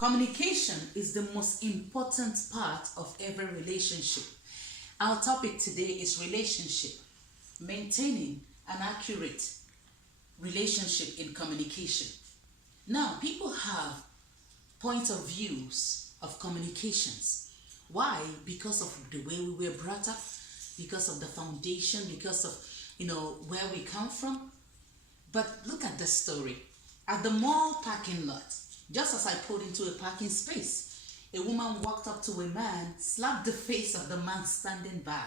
Communication is the most important part of every relationship. Our topic today is relationship, maintaining an accurate relationship in communication. Now, people have point of views of communications. Why? Because of the way we were brought up, because of the foundation, because of where we come from. But look at the story. At the mall parking lot, just as I pulled into a parking space, a woman walked up to a man, slapped the face of the man standing by,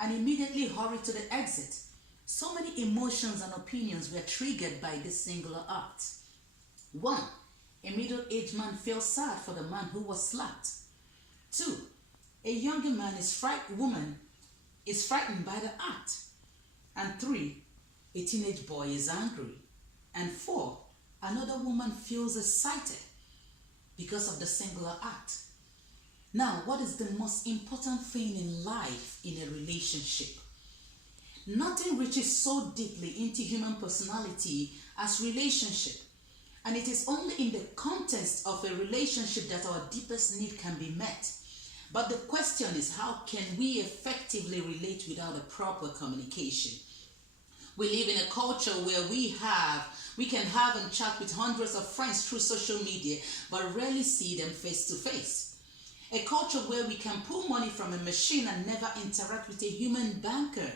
and immediately hurried to the exit. So many emotions and opinions were triggered by this singular act. 1. A middle-aged man felt sad for the man who was slapped. 2. A younger woman is frightened by the act. And 3. A teenage boy is angry. And 4. Another woman feels excited because of the singular act. Now, what is the most important thing in life in a relationship? Nothing reaches so deeply into human personality as relationship. And it is only in the context of a relationship that our deepest need can be met. But the question is, how can we effectively relate without a proper communication? We live in a culture where we can have and chat with hundreds of friends through social media, but rarely see them face to face. A culture where we can pull money from a machine and never interact with a human banker.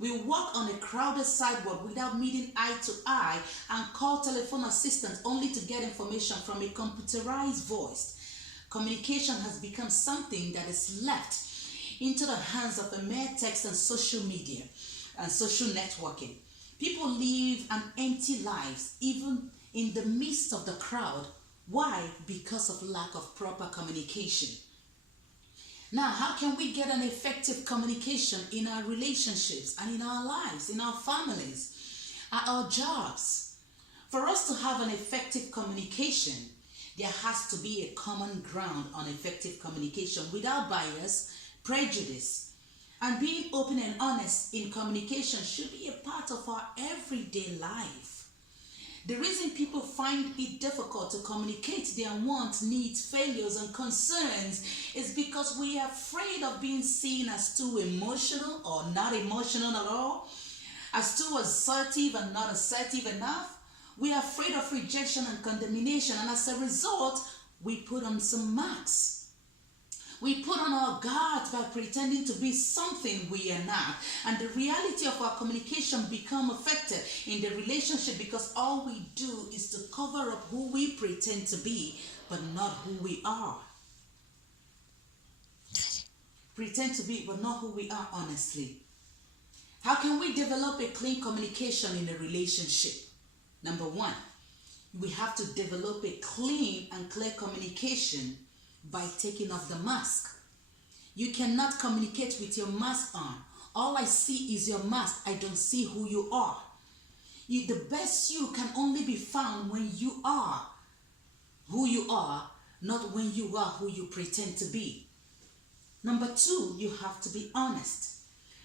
We walk on a crowded sidewalk without meeting eye to eye and call telephone assistants only to get information from a computerized voice. Communication has become something that is left into the hands of a mere text and social media and social networking. People live an empty lives even in the midst of the crowd. Why? Because of lack of proper communication. Now, how can we get an effective communication in our relationships and in our lives, in our families, at our jobs? For us to have an effective communication, there has to be a common ground on effective communication without bias, prejudice, and being open and honest in communication should be a part of our everyday life. The reason people find it difficult to communicate their wants, needs, failures, and concerns is because we are afraid of being seen as too emotional or not emotional at all, as too assertive and not assertive enough. We are afraid of rejection and condemnation, and as a result, we put on some masks. We put on our guards by pretending to be something we are not. And the reality of our communication become affected in the relationship because all we do is to cover up who we pretend to be, but not who we are. Pretend to be, but not who we are, honestly. How can we develop a clean communication in a relationship? Number 1, we have to develop a clean and clear communication by taking off the mask. You cannot communicate with your mask on. All I see is your mask. I don't see who you are. The best you can only be found when you are who you are, not when you are who you pretend to be. Number 2, you have to be honest.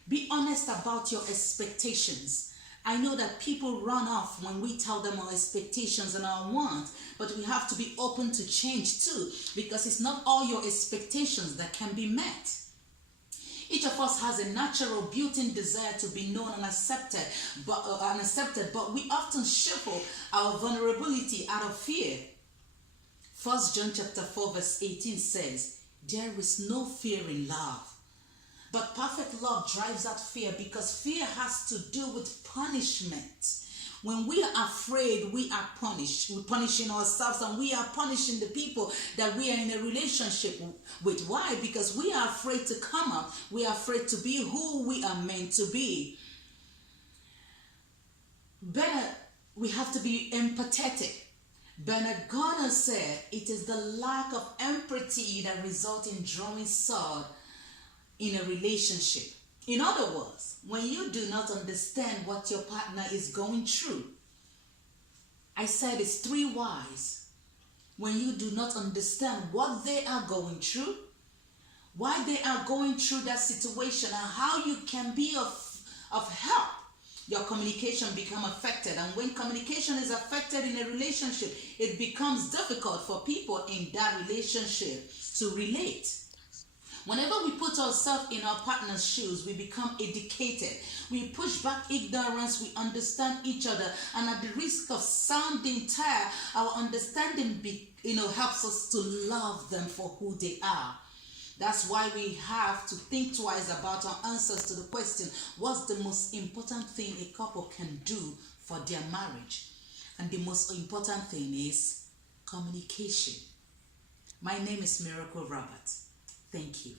Be honest about your expectations. I know that people run off when we tell them our expectations and our wants, but we have to be open to change too, because it's not all your expectations that can be met. Each of us has a natural built-in desire to be known and accepted, but we often shuffle our vulnerability out of fear. 1 John chapter 4 verse 18 says, "There is no fear in love. But perfect love drives out fear because fear has to do with punishment. When we are afraid, we are punished. We're punishing ourselves and we are punishing the people that we are in a relationship with. Why? Because we are afraid to come out. We are afraid to be who we are meant to be. We have to be empathetic. Bernard Garner said, "It is the lack of empathy that results in drawing sword in a relationship." In other words, when you do not understand what your partner is going through, I said it's 3 Y's. When you do not understand what they are going through, why they are going through that situation, and how you can be of help your communication become affected. And when communication is affected in a relationship, it becomes difficult for people in that relationship to relate. Whenever we put ourselves in our partner's shoes, we become educated. We push back ignorance, we understand each other, and at the risk of sounding tired, our understanding helps us to love them for who they are. That's why we have to think twice about our answers to the question, what's the most important thing a couple can do for their marriage? And the most important thing is communication. My name is Miracle Robert. Thank you.